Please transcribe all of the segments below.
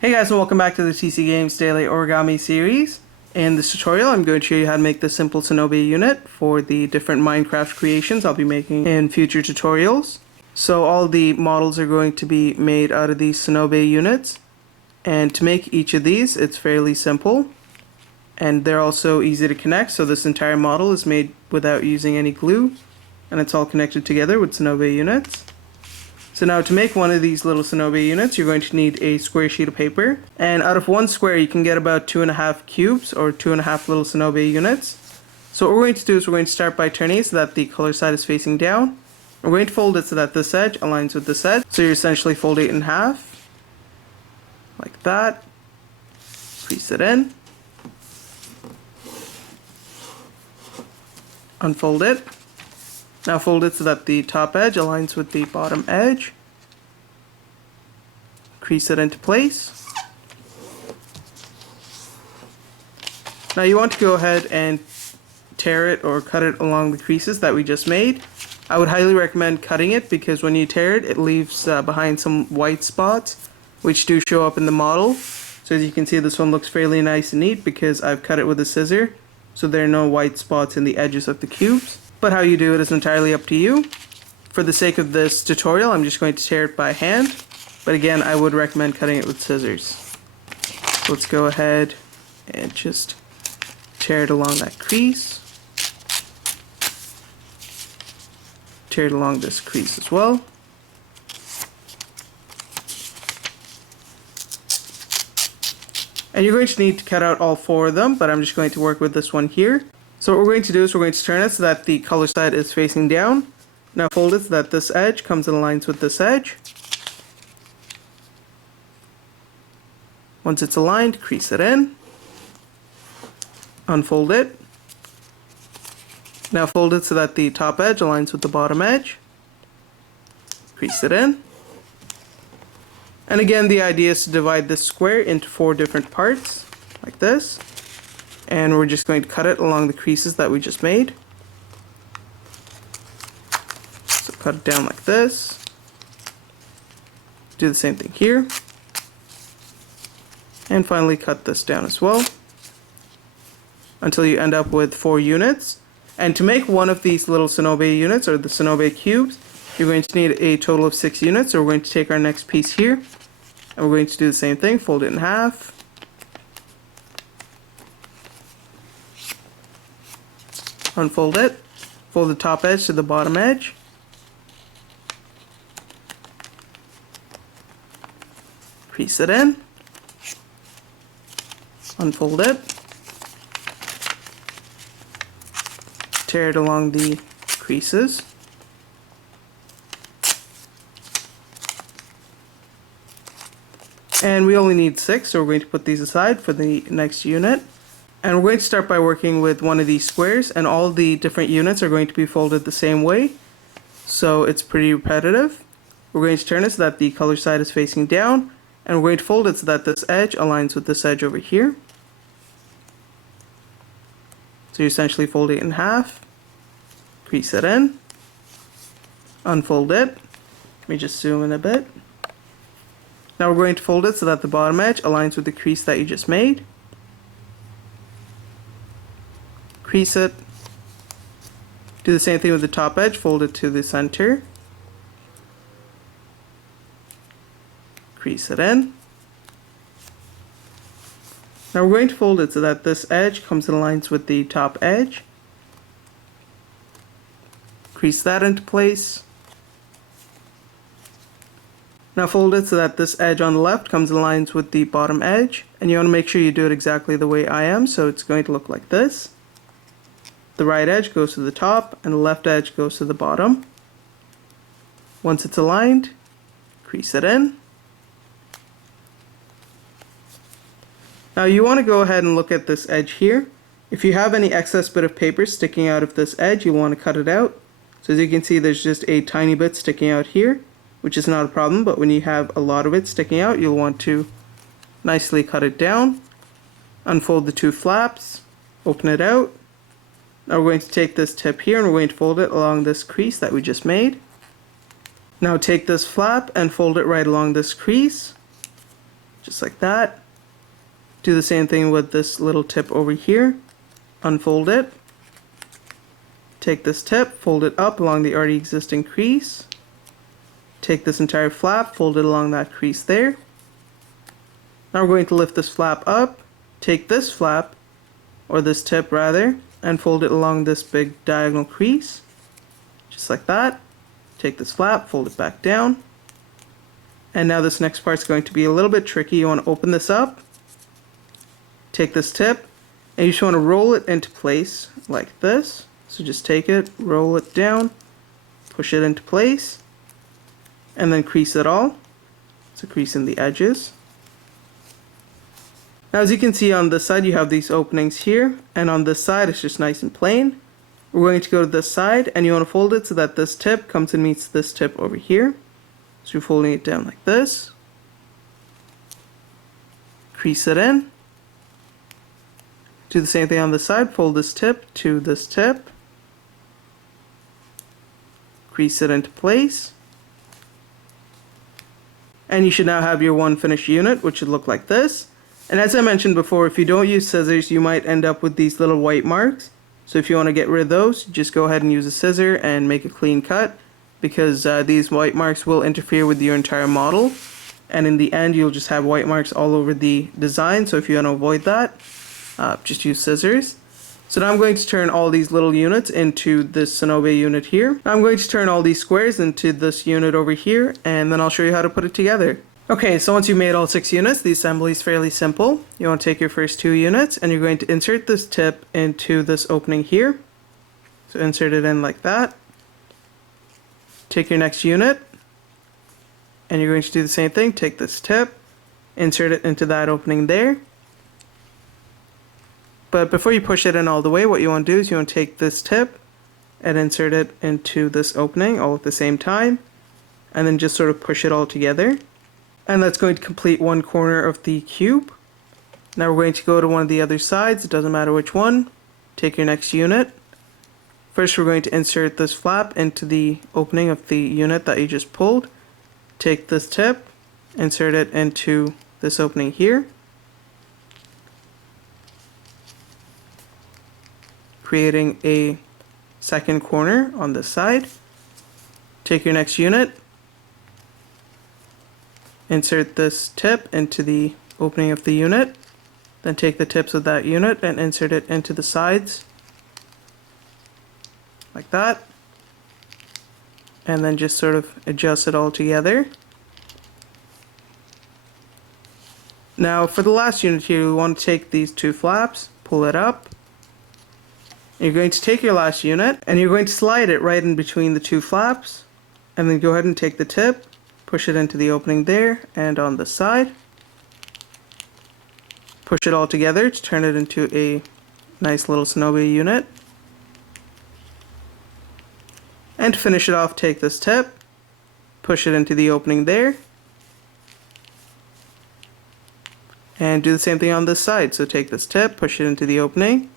Hey guys, and welcome back to the TC Games Daily Origami series. In this tutorial, I'm going to show you how to make the simple Sonobe unit for the different Minecraft creations I'll be making in future tutorials. So all the models are going to be made out of these Sonobe units. And to make each of these, it's fairly simple. And they're also easy to connect, so this entire model is made without using any glue. And it's all connected together with Sonobe units. So now to make one of these little Sonobe units, you're going to need a square sheet of paper. And out of one square, you can get about 2.5 cubes or 2.5 little Sonobe units. So what we're going to do is we're going to start by turning it so that the color side is facing down. We're going to fold it so that this edge aligns with this edge. So you're essentially fold it in half, like that. Crease it in. Unfold it. Now fold it so that the top edge aligns with the bottom edge. Crease it into place. Now you want to go ahead and tear it or cut it along the creases that we just made. I would highly recommend cutting it because when you tear it, it leaves behind some white spots which do show up in the model. So as you can see, this one looks fairly nice and neat because I've cut it with a scissor, so there are no white spots in the edges of the cubes. But how you do it is entirely up to you. For the sake of this tutorial, I'm just going to tear it by hand. But again, I would recommend cutting it with scissors. So let's go ahead and just tear it along that crease. Tear it along this crease as well. And you're going to need to cut out all 4 of them, but I'm just going to work with this one here. So what we're going to do is we're going to turn it so that the color side is facing down. Now fold it so that this edge comes and aligns with this edge. Once it's aligned, crease it in. Unfold it. Now fold it so that the top edge aligns with the bottom edge. Crease it in. And again, the idea is to divide this square into 4 different parts, like this. And we're just going to cut it along the creases that we just made. So cut it down like this. Do the same thing here. And finally cut this down as well, until you end up with 4 units. And to make one of these little Sonobe units, or the Sonobe cubes, you're going to need a total of 6 units. So we're going to take our next piece here, and we're going to do the same thing, fold it in half. Unfold it, fold the top edge to the bottom edge, crease it in, unfold it, tear it along the creases, and we only need 6, so we're going to put these aside for the next unit. And we're going to start by working with one of these squares, and all the different units are going to be folded the same way, so it's pretty repetitive. We're going to turn it so that the color side is facing down, and we're going to fold it so that this edge aligns with this edge over here. So you essentially fold it in half, crease it in, unfold it. Let me just zoom in a bit. Now we're going to fold it so that the bottom edge aligns with the crease that you just made. Crease it. Do the same thing with the top edge, fold it to the center. Crease it in. Now we're going to fold it so that this edge comes and aligns with the top edge. Crease that into place. Now fold it so that this edge on the left comes and aligns with the bottom edge. And you want to make sure you do it exactly the way I am, so it's going to look like this. The right edge goes to the top, and the left edge goes to the bottom. Once it's aligned, crease it in. Now you want to go ahead and look at this edge here. If you have any excess bit of paper sticking out of this edge, you want to cut it out. So as you can see, there's just a tiny bit sticking out here, which is not a problem, but when you have a lot of it sticking out, you'll want to nicely cut it down. Unfold the 2 flaps, open it out. Now we're going to take this tip here and we're going to fold it along this crease that we just made. Now take this flap and fold it right along this crease. just like that. Do the same thing with this little tip over here. Unfold it. Take this tip, fold it up along the already existing crease. Take this entire flap, fold it along that crease there. Now we're going to lift this flap up, take this flap, or this tip rather, and fold it along this big diagonal crease, just like that. Take this flap, fold it back down. And now this next part's going to be a little bit tricky. You want to open this up, take this tip, and you just want to roll it into place like this. So just take it, roll it down, push it into place, and then crease it all. So crease in the edges. Now as you can see on this side you have these openings here, and on this side it's just nice and plain. We're going to go to this side, and you want to fold it so that this tip comes and meets this tip over here. So you're folding it down like this. Crease it in. Do the same thing on this side, fold this tip to this tip. Crease it into place. And you should now have your one finished unit, which should look like this. And as I mentioned before, if you don't use scissors, you might end up with these little white marks. So if you want to get rid of those, just go ahead and use a scissor and make a clean cut, because these white marks will interfere with your entire model. And in the end, you'll just have white marks all over the design. So if you want to avoid that, just use scissors. So now I'm going to turn all these little units into this Sonobe unit here. Now I'm going to turn all these squares into this unit over here, and then I'll show you how to put it together. Okay, so once you've made all 6 units, the assembly is fairly simple. You want to take your first 2 units, and you're going to insert this tip into this opening here. So insert it in like that. Take your next unit, and you're going to do the same thing. Take this tip, insert it into that opening there. But before you push it in all the way, what you want to do is you want to take this tip and insert it into this opening all at the same time, and then just sort of push it all together. And that's going to complete one corner of the cube. Now we're going to go to one of the other sides, it doesn't matter which one. Take your next unit. First we're going to insert this flap into the opening of the unit that you just pulled. Take this tip, insert it into this opening here. Creating a second corner on this side. Take your next unit. Insert this tip into the opening of the unit, then take the tips of that unit and insert it into the sides, like that, and then just sort of adjust it all together. Now for the last unit here, we want to take these 2 flaps, pull it up. You're going to take your last unit, and you're going to slide it right in between the 2 flaps, and then go ahead and take the tip, push it into the opening there and on the side. Push it all together to turn it into a nice little Sonobe unit. And to finish it off, take this tip, push it into the opening there, and do the same thing on this side. So take this tip, push it into the opening,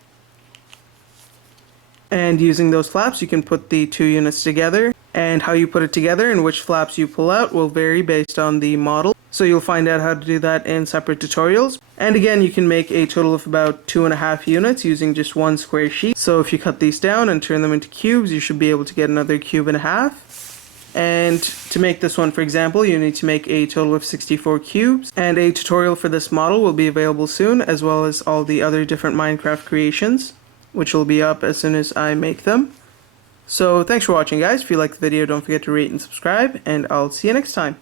and using those flaps you can put the 2 units together. And how you put it together and which flaps you pull out will vary based on the model. So you'll find out how to do that in separate tutorials. And again, you can make a total of about 2.5 units using just 1 square sheet. So if you cut these down and turn them into cubes, you should be able to get another 1.5 cubes. And to make this one, for example, you need to make a total of 64 cubes. And a tutorial for this model will be available soon, as well as all the other different Minecraft creations, which will be up as soon as I make them. So thanks for watching, guys. If you liked the video, don't forget to rate and subscribe, and I'll see you next time.